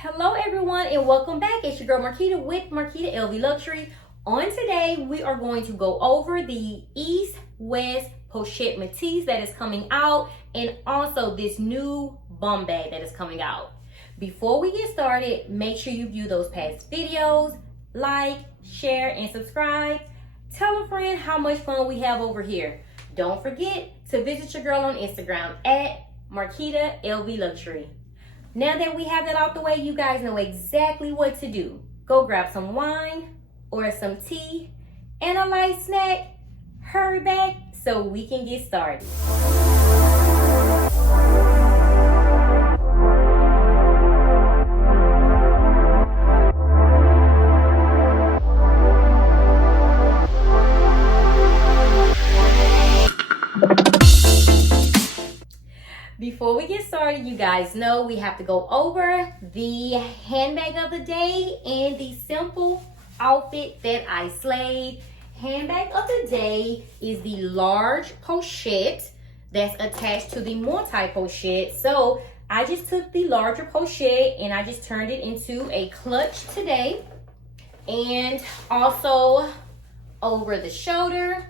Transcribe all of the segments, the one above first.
Hello everyone and welcome back. It's your girl Marquita with Marquita LV Luxury. On today we are going to go over the East-West Pochette Metis that is coming out and also this new Bumbag that is coming out. Before we get started, make sure you view those past videos, like, share, and subscribe. Tell a friend how much fun we have over here. Don't forget to visit your girl on Instagram at Marquita LV Luxury. Now that we have that out the way, you guys know exactly what to do. Go grab some wine or some tea and a light snack. Hurry back so we can get started. Before we get started, you guys know we have to go over the handbag of the day and the simple outfit that I slayed. Handbag of the day is the large pochette that's attached to the multi-pochette. So I just took the larger pochette and I just turned it into a clutch today. And also over the shoulder,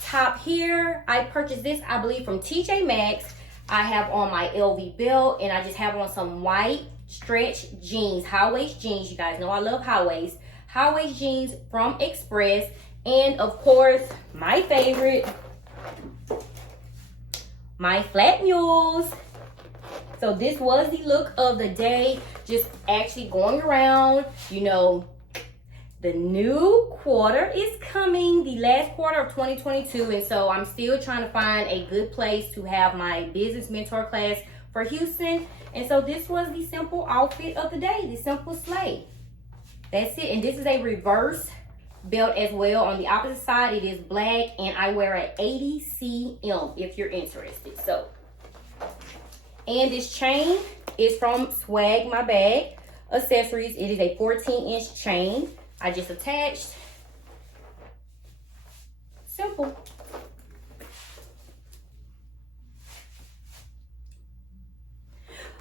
top here, I purchased this, I believe, from TJ Maxx. I have on my LV belt and I just have on some white stretch jeans, high waist jeans. You guys know I love high waist jeans from Express. And of course, my favorite, my flat mules. So this was the look of the day, just actually going around. You know, the new quarter is coming, the last quarter of 2022, and so I'm still trying to find a good place to have my business mentor class for Houston. And so this was the simple outfit of the day, the simple slay. That's it. And this is a reverse belt as well. On the opposite side, it is black, and I wear an 80 cm if you're interested. So, and this chain is from Swag My Bag Accessories. It is a 14-inch chain. I just attached. Simple.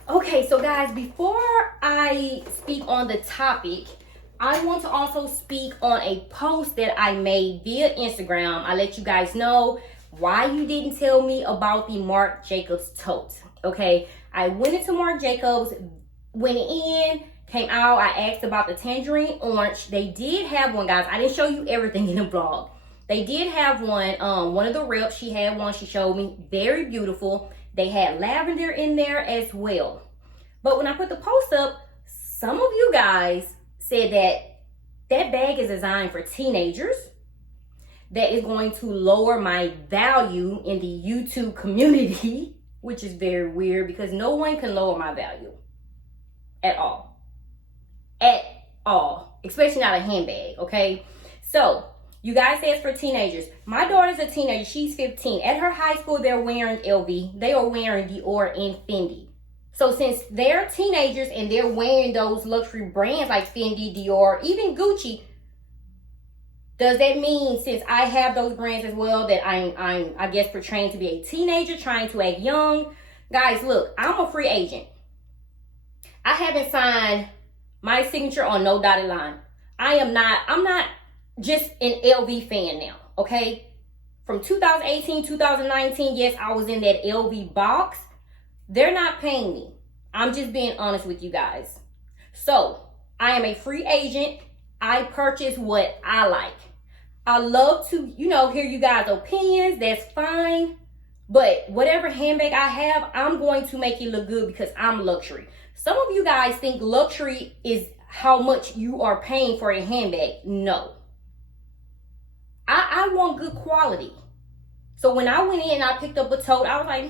Okay, so guys, before I speak on the topic, I want to also speak on a post that I made via Instagram. I let you guys know why you didn't tell me about the Marc Jacobs tote. Okay, I went into Marc Jacobs, went in, came out, I asked about the tangerine orange. They did have one, guys. I didn't show you everything in the vlog. They did have one. One of the reps, she had one, she showed me. Very beautiful. They had lavender in there as well. But when I put the post up, some of you guys said that that bag is designed for teenagers. That is going to lower my value in the YouTube community, which is very weird because no one can lower my value at all. At all, especially not a handbag. Okay, so you guys say it's for teenagers. My daughter's a teenager, she's 15. At her high school, they're wearing LV, they are wearing Dior and Fendi. So since they're teenagers and they're wearing those luxury brands like Fendi, Dior, even Gucci, does that mean since I have those brands as well that I'm I guess portraying to be a teenager, trying to act young? Guys, look, I'm a free agent. I haven't signed my signature on no dotted line. I'm not just an LV fan now, okay? From 2018, 2019, yes, I was in that LV box. They're not paying me. I'm just being honest with you guys. So, I am a free agent. I purchase what I like. I love to, you know, hear you guys' opinions. That's fine. But whatever handbag I have, I'm going to make it look good because I'm luxury. Some of you guys think luxury is how much you are paying for a handbag. No. I want good quality. So when I went in and I picked up a tote, I was like,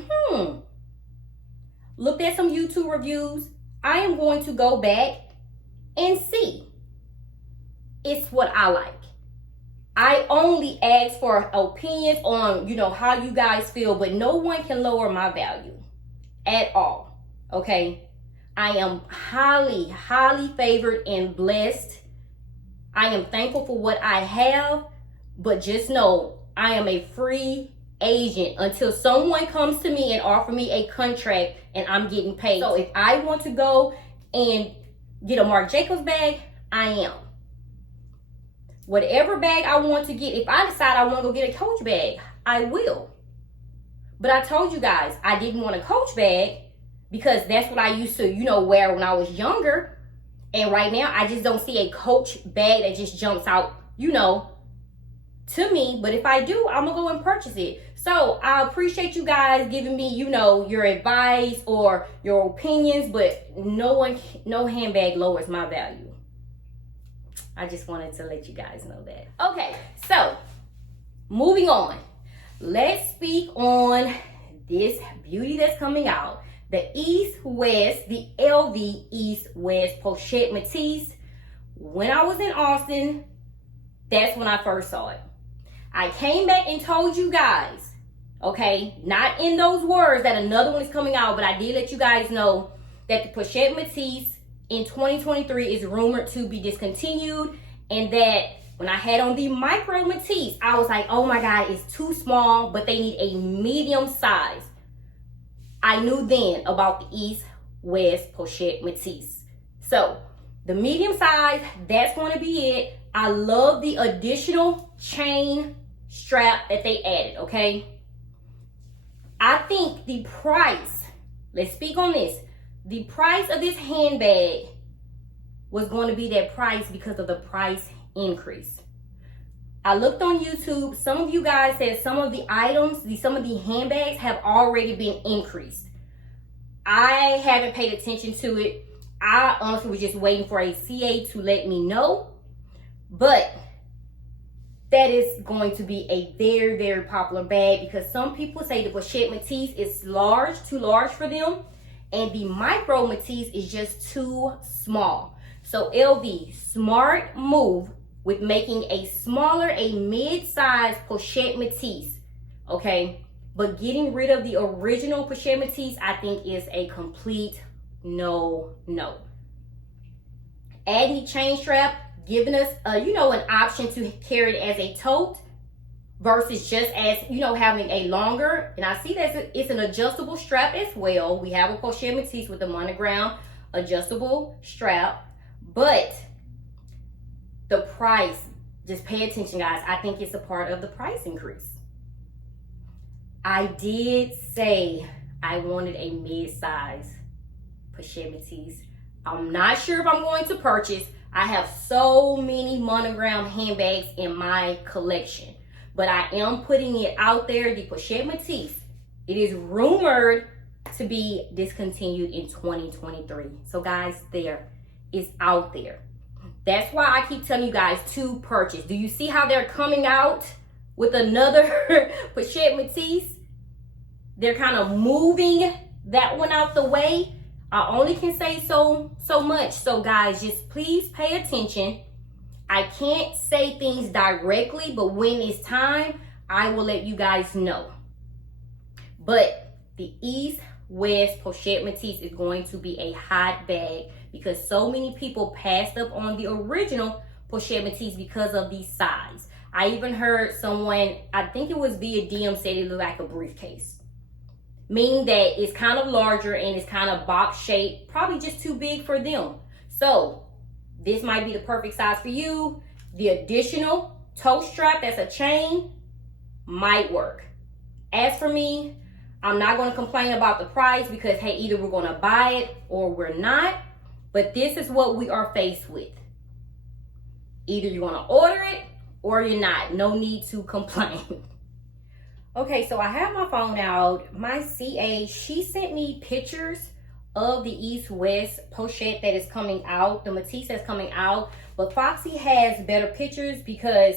looked at some YouTube reviews. I am going to go back and see. It's what I like. I only ask for opinions on, you know, how you guys feel, but no one can lower my value at all. Okay? I am highly, highly favored and blessed. I am thankful for what I have, but just know I am a free agent until someone comes to me and offer me a contract and I'm getting paid. So if I want to go and get a Marc Jacobs bag, I am. Whatever bag I want to get, if I decide I want to go get a Coach bag, I will. But I told you guys, I didn't want a Coach bag because that's what I used to, you know, wear when I was younger. And right now, I just don't see a Coach bag that just jumps out, you know, to me. But if I do, I'm going to go and purchase it. So I appreciate you guys giving me, you know, your advice or your opinions, but no handbag lowers my value. I just wanted to let you guys know that. Okay, so moving on. Let's speak on this beauty that's coming out. The East-West, the LV East-West Pochette Metis. When I was in Austin, that's when I first saw it. I came back and told you guys, okay, not in those words that another one is coming out, but I did let you guys know that the Pochette Metis in 2023 is rumored to be discontinued, and that when I had on the micro Metis, I was like, oh my God, it's too small, but they need a medium size. I knew then about the East-West Pochette Metis. So the medium size, that's going to be it. I love the additional chain strap that they added, okay? I think the price, let's speak on this. The price of this handbag was going to be that price because of the price increase. I looked on YouTube. Some of you guys said some of the items, some of the handbags have already been increased. I haven't paid attention to it. I honestly was just waiting for a CA to let me know. But that is going to be a very, very popular bag because some people say the Pochette Metis is large, too large for them. And the micro Metis is just too small. So LV, smart move with making a smaller, a mid-size Pochette Metis, okay? But getting rid of the original Pochette Metis, I think is a complete no. Adding the chain strap, giving us, you know, an option to carry it as a tote versus just as, you know, having a longer, and I see that it's an adjustable strap as well. We have a Pochette Metis with a monogram adjustable strap, but the price, just pay attention, guys. I think it's a part of the price increase. I did say I wanted a mid-size Pochette Metis. I'm not sure if I'm going to purchase. I have so many monogram handbags in my collection, but I am putting it out there. The Pochette Metis, it is rumored to be discontinued in 2023. So guys, there, it's out there. That's why I keep telling you guys to purchase. Do you see how they're coming out with another Pochette Metis? They're kind of moving that one out the way. I only can say so much. So guys, just please pay attention. I can't say things directly, but when it's time, I will let you guys know. But the East-West Pochette Metis is going to be a hot bag because so many people passed up on the original Pochette Metis because of the size. I even heard someone, I think it was via DM, said it looked like a briefcase. Meaning that it's kind of larger and it's kind of box shaped, probably just too big for them. So this might be the perfect size for you. The additional toe strap that's a chain might work. As for me, I'm not going to complain about the price because, hey, either we're going to buy it or we're not. But this is what we are faced with. Either you're going to order it or you're not. No need to complain. Okay, so I have my phone out. My CA, she sent me pictures of the East-West Pochette that is coming out, the Metis that's coming out. But Foxy has better pictures because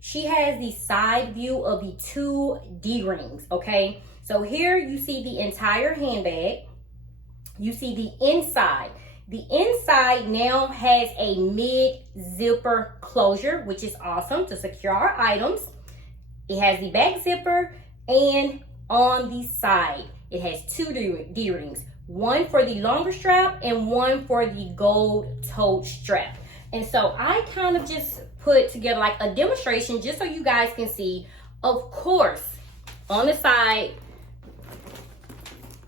she has the side view of the two D-rings, okay? So here you see the entire handbag. You see the inside. The inside now has a mid-zipper closure, which is awesome to secure our items. It has the back zipper, and on the side, it has two D-rings. One for the longer strap and one for the gold tote strap. And so I kind of just put together like a demonstration just so you guys can see. Of course, on the side,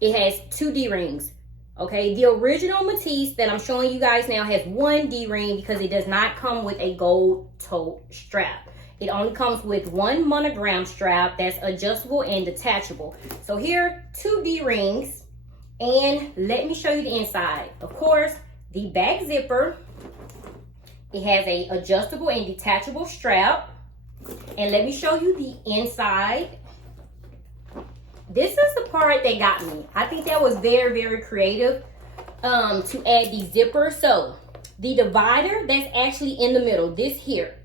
it has two D-rings. Okay, the original Metis that I'm showing you guys now has one D-ring because it does not come with a gold toe strap. It only comes with one monogram strap that's adjustable and detachable. So here, 2 D-rings, and let me show you the inside. Of course, the back zipper, it has a adjustable and detachable strap. And let me show you the inside. This is the part that got me. I think that was very, very creative to add the zipper. So the divider that's actually in the middle, this here,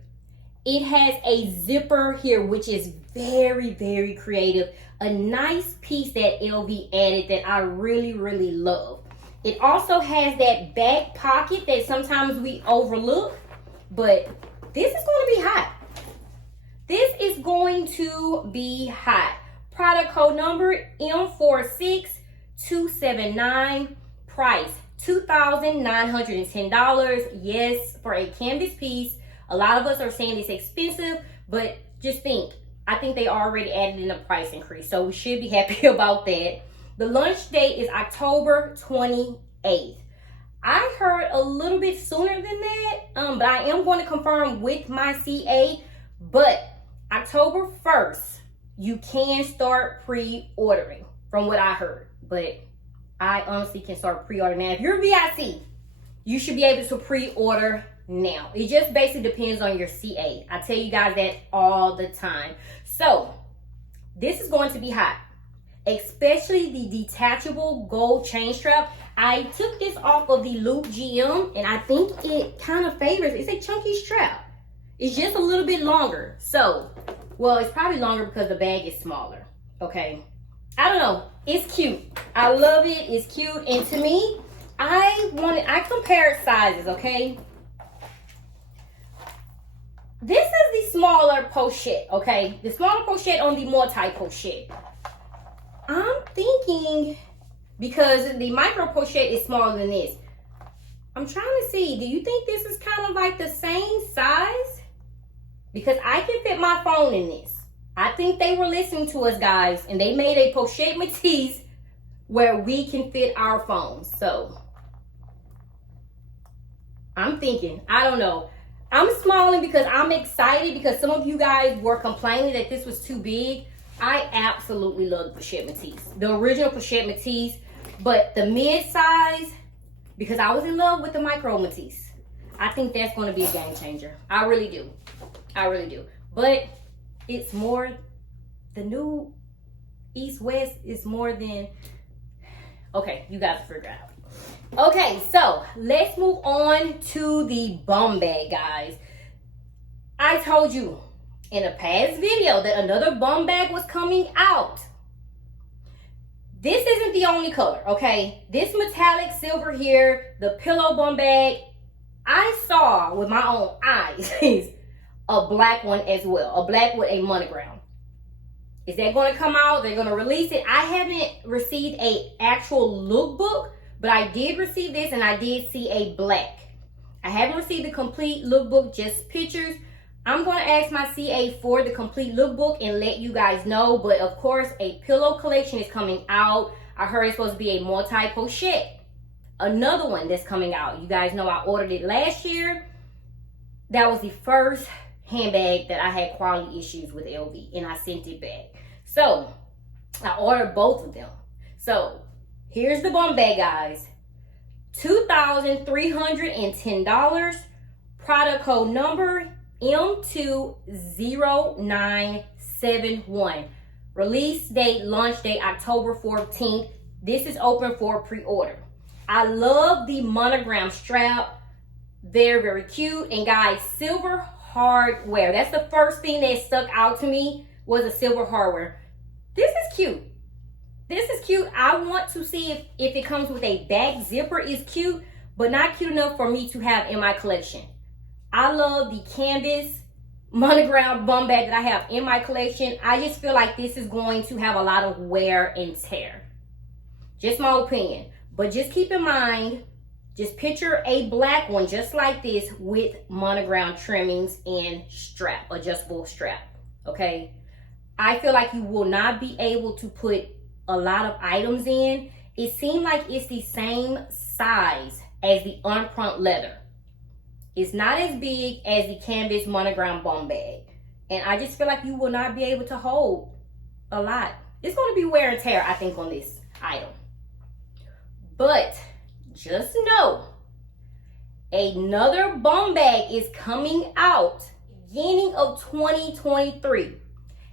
it has a zipper here, which is very, very creative. A nice piece that LV added that I really, really love. It also has that back pocket that sometimes we overlook, but this is going to be hot. This is going to be hot. Product code number M46279. Price $2,910. Yes, for a canvas piece. A lot of us are saying it's expensive, but just think, I think they already added in a price increase, so we should be happy about that. The launch date is October 28th. I heard a little bit sooner than that, but I am going to confirm with my CA, but October 1st, you can start pre-ordering from what I heard, but I honestly can start pre-ordering now. If you're VIC, you should be able to pre-order now. It just basically depends on your CA. I tell you guys that all the time. So this is going to be hot, especially the detachable gold chain strap. I took this off of the Loop GM, and I think it kind of favors, it's a chunky strap. It's just a little bit longer. So, well, it's probably longer because the bag is smaller, okay? I don't know, it's cute. I love it, it's cute. And to me, I compared sizes, okay? This is the smaller pochette, okay? The smaller pochette on the multi-pochette. I'm thinking, because the micro pochette is smaller than this, I'm trying to see, do you think this is kind of like the same size? Because I can fit my phone in this. I think they were listening to us, guys, and they made a pochette Metis where we can fit our phones. So I'm thinking, I don't know. I'm smiling because I'm excited because some of you guys were complaining that this was too big. I absolutely love the pochette Metis, the original pochette Metis, but the mid-size, because I was in love with the micro Metis. I think that's going to be a game changer. I really do. I really do. But it's more, the new East-West is more than, okay, you guys figure it out. Okay, so let's move on to the Bumbag, guys. I told you in a past video that another Bumbag was coming out. This isn't the only color, okay? This metallic silver here, the pillow Bumbag, I saw with my own eyes a black one as well, a black with a monogram. Is that going to come out? They're going to release it. I haven't received an actual lookbook, but I did receive this, and I did see a black. I haven't received the complete lookbook, just pictures. I'm going to ask my CA for the complete lookbook and let you guys know. But of course, a pillow collection is coming out. I heard it's supposed to be a multi-pochette. Another one that's coming out. You guys know I ordered it last year. That was the first handbag that I had quality issues with LV, and I sent it back. So I ordered both of them. So here's the Bumbag, guys. $2,310. Product code number M20971. Release date, launch date, October 14th. This is open for pre-order. I love the monogram strap. Very, very cute. And guys, silver hardware. That's the first thing that stuck out to me, was a silver hardware. This is cute. This is cute. I want to see if it comes with a back zipper. Is cute, but not cute enough for me to have in my collection. I love the canvas monogram Bumbag that I have in my collection. I just feel like this is going to have a lot of wear and tear. Just my opinion. But just keep in mind, just picture a black one just like this with monogram trimmings and strap, adjustable strap, okay? I feel like you will not be able to put a lot of items in, it seems like it's the same size as the unprint leather. It's not as big as the canvas monogram Bumbag. And I just feel like you will not be able to hold a lot. It's going to be wear and tear, I think, on this item. But just know, another Bumbag is coming out beginning of 2023.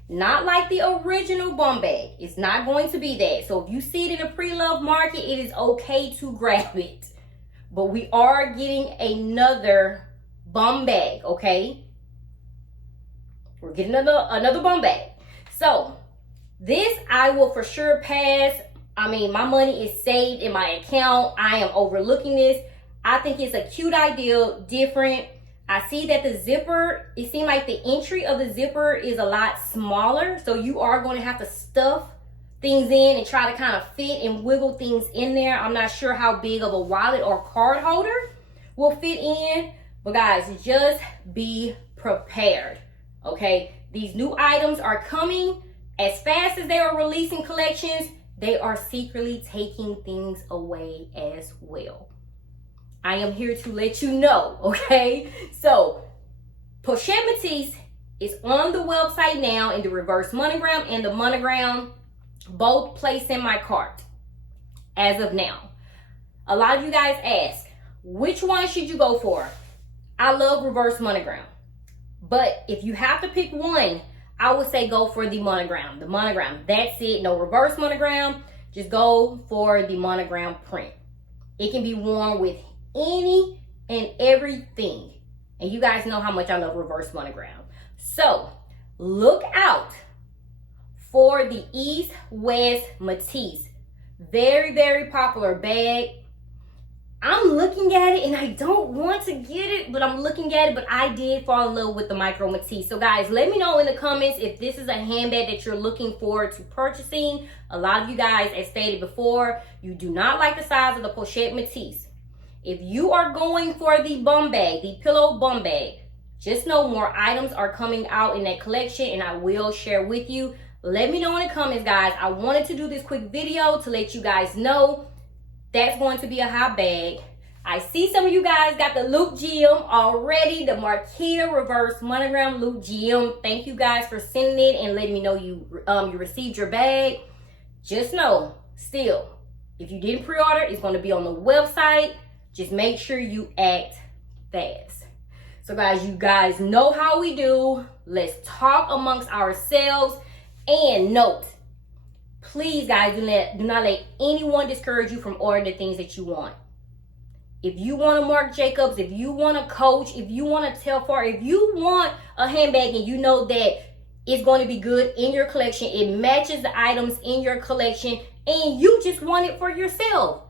Not like the original Bumbag. It's not going to be that. So if you see it in a pre-loved market, it is okay to grab it. But we are getting another Bumbag, okay? We're getting another Bumbag. So this I will for sure pass. I mean, my money is saved in my account. I am overlooking this. I think it's a cute idea, different. I see that the zipper, it seems like the entry of the zipper is a lot smaller. So you are going to have to stuff things in and try to kind of fit and wiggle things in there. I'm not sure how big of a wallet or card holder will fit in. But guys, just be prepared, okay? These new items are coming. As fast as they are releasing collections, they are secretly taking things away as well. I am here to let you know, okay? So, Pochette Metis is on the website now in the reverse monogram and the monogram, both placed in my cart as of now. A lot of you guys ask, which one should you go for? I love reverse monogram. But if you have to pick one, I would say go for the monogram. The monogram, that's it. No reverse monogram. Just go for the monogram print. It can be worn with any and everything. And you guys know how much I love reverse monogram. So look out for the East West Metis. Very, very popular bag. I'm looking at it and I don't want to get it, but I'm looking at it, but I did fall in love with the micro Metis. So guys, let me know in the comments if this is a handbag that you're looking forward to purchasing. A lot of you guys, as stated before, you do not like the size of the Pochette Metis. If you are going for the Bumbag, the pillow Bumbag, just know more items are coming out in that collection and I will share with you. Let me know in the comments, guys. I wanted to do this quick video to let you guys know that's going to be a hot bag. I see some of you guys got the Loop GM already, the Marquita reverse monogram Loop GM. Thank you guys for sending it and letting me know you received your bag. Just know, still, if you didn't pre-order, it's going to be on the website. Just make sure you act fast. So guys, you guys know how we do. Let's talk amongst ourselves. And note, please guys, do not let anyone discourage you from ordering the things that you want. If you want a Marc Jacobs, if you want a Coach, if you want a Telfar, if you want a handbag and you know that it's going to be good in your collection, it matches the items in your collection, and you just want it for yourself,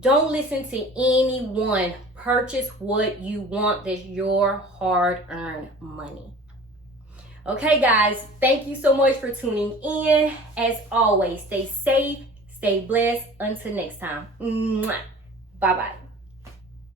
don't listen to anyone. Purchase what you want. That's your hard-earned money. Okay, guys, thank you so much for tuning in. As always, stay safe, stay blessed. Until next time. Bye-bye.